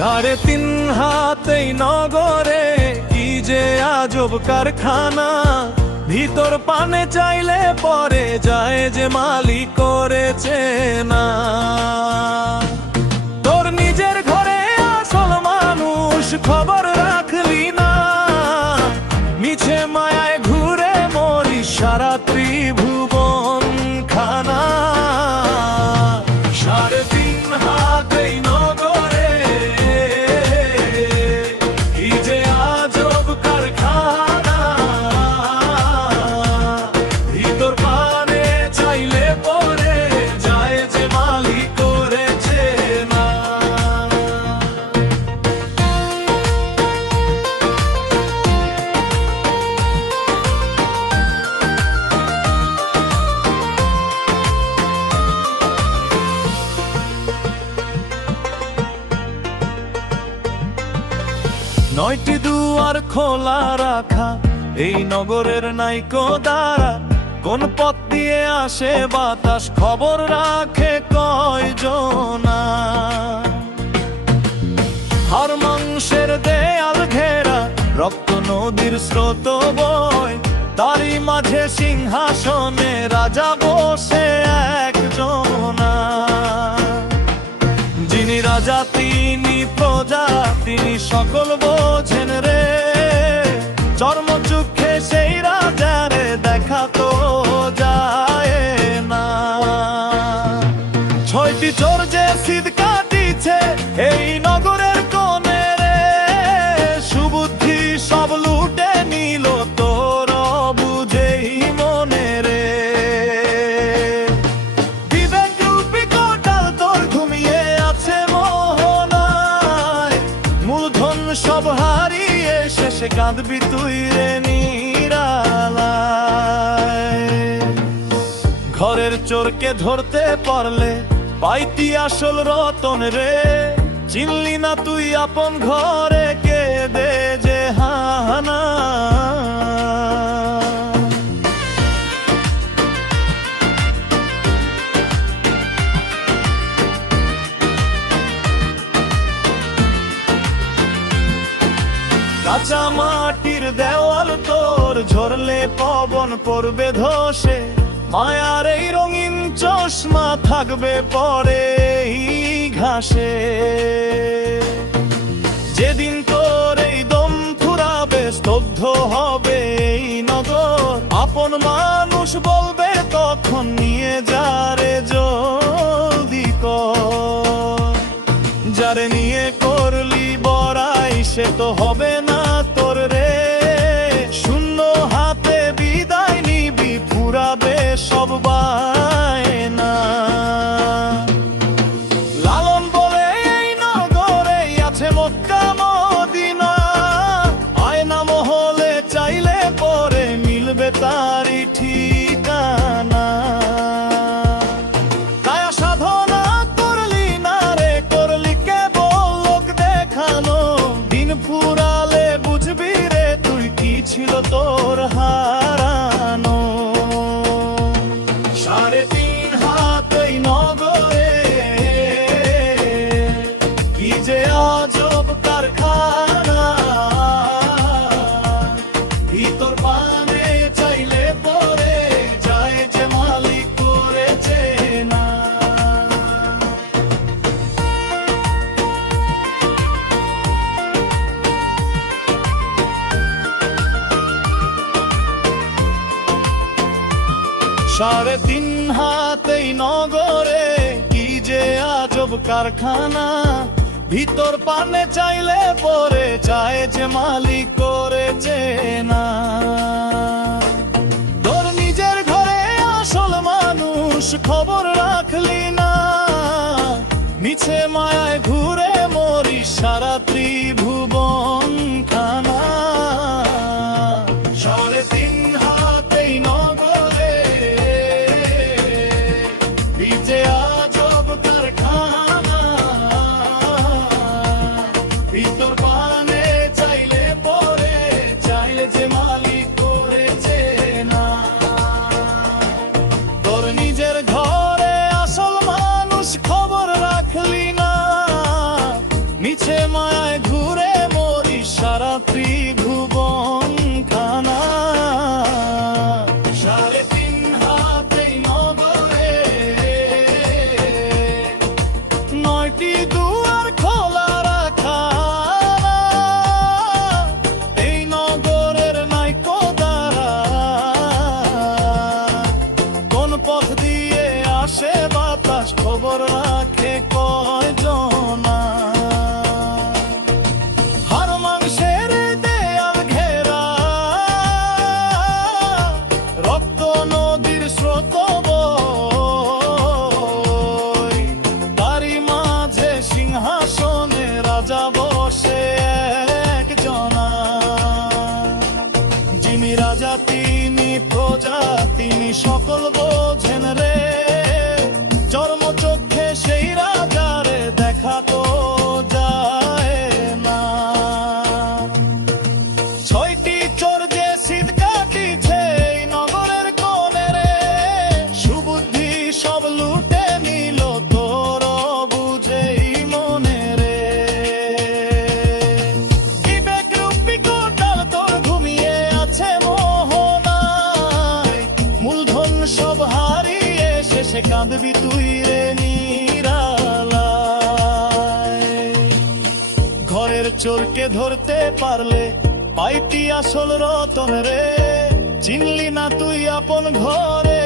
3.5 হাত এই নগরে কি যে আজব কারখানা। ভিতর পানে চাইলে পরে যায় যে মালিক করেছে না। তোর নিজের ঘরে আসল মানুষ খবর রাখলি না। মিছে মায়ায় ঘুরে মরি সারা ত্রিভুবন খানা। 3.5 হাত এই নগরে কি যে আজব কারখানা। ভিতর পানে চাইলে পরে যায় যে মালিক করেছে না। নয়টি দুয়ার খোলা রাখা এই নগরের নাইকো দ্বারা। কোন পথ দিয়ে আসে বাতাস খবর রাখে কয়জনা। হাড় মাংসের দেয়াল ঘেরা রক্ত নদীর স্রোত বয়। তারই মাঝে সিংহাসনে রাজা বসে একজনা। যিনি রাজা তিনি প্রজা তিনি সকল বোঝেন রে। চর্মচক্ষে সেই রাজারে দেখা তো যায় না। 6টি চোর যে সিদ কাটিছে এই নগরের কোণে রে। সুবুদ্ধি সব লুটে নিল তোর বুঝেই মনে রে। বিবেক রূপী কোটাল তোর ঘুমিয়ে আছে মোহনায়। মূলধন সব হারিয়ে শেষে কাঁদবি তুই রে নিরালায়। ঘরের চোরকে ধরতে পারলে পাইতি আসল রতন রে। চিনলি না তুই আপন ঘরে কে দে যে হানা। কাঁচা মাটির দেওয়াল তোর ঝরলে পবন পড়বে ধসে। মায়ার এই রঙিন চশমা থাকবে পরে এই ঘাসে। যেদিন তোর এই দম ফুরাবে স্তব্ধ হবে এই নগর। আপন মানুষ বলবে তখন নিয়ে যারে জলদি কর। যারে নিয়ে করলি বড়াই সে তো হবে না তোর রে। শূন্য হাতে বিদায় নিবি ফুরাবে সব বায়না। লালন বলে এই নগরে আছে মক্কা মদিনা। আয়না মহলে চাইলে পরে মিলবে তারই ঠিকানা। কায়া সাধনা করলি না রে করলি কেবল লোক দেখানো। দিন ফুরালে বুঝবি রে তুই কি ছিল তোর হারানো। 3.5 হাত এই নগরে কি যে আজব কারখানা। ভিতর পানে চাইলে পরে যায় যে মালিক করেছে না। সাড়ে 3 হাত এই নগরে কি যে আজব কারখানা। ভিতর পানে চাইলে পরে যায় যে মালিক করেছে না। তোর নিজের ঘরে আসল মানুষ খবর রাখলি না। মিছে মায়ায় ঘুরে মরি সারা ত্রিভুবন খানা। 3.5 হাত এই নগরে কি যে আজব কারখানা। ভিতর পানে চাইলে পরে চাইলে যে মালিক করেছে না। তোর নিজের ঘরে আসল মানুষ খবর রাখলি না। মিছে খবর রাখে কয়জনা। হাড় মাংসের দেয়াল ঘেরা, রক্ত নদীর স্রোত বয়, তারই মাঝে সিংহাসনে রাজা বসে একজনা। যিনি রাজা তিনি প্রজা, তিনি সকল বোঝেন রে, চর্মচক্ষে সেই রাজারে দেখা তো যায় না। ছয়টি চোর যে শীত কাটিছে এই নগরের কোণে রে, সুবুদ্ধি সব লুটে নিল তোর বুঝেই মনে রে। বিবেক রূপী কোটাল তোর ঘুমিয়ে আছে মোহনায়, মূলধন সব হারিয়ে শেষে কাঁদবি তুই রে নিরালায়। ঘরের চোরকে ধরতে পারলে পাইতি আসল রতন রে, চিনলি না তুই আপন ঘরে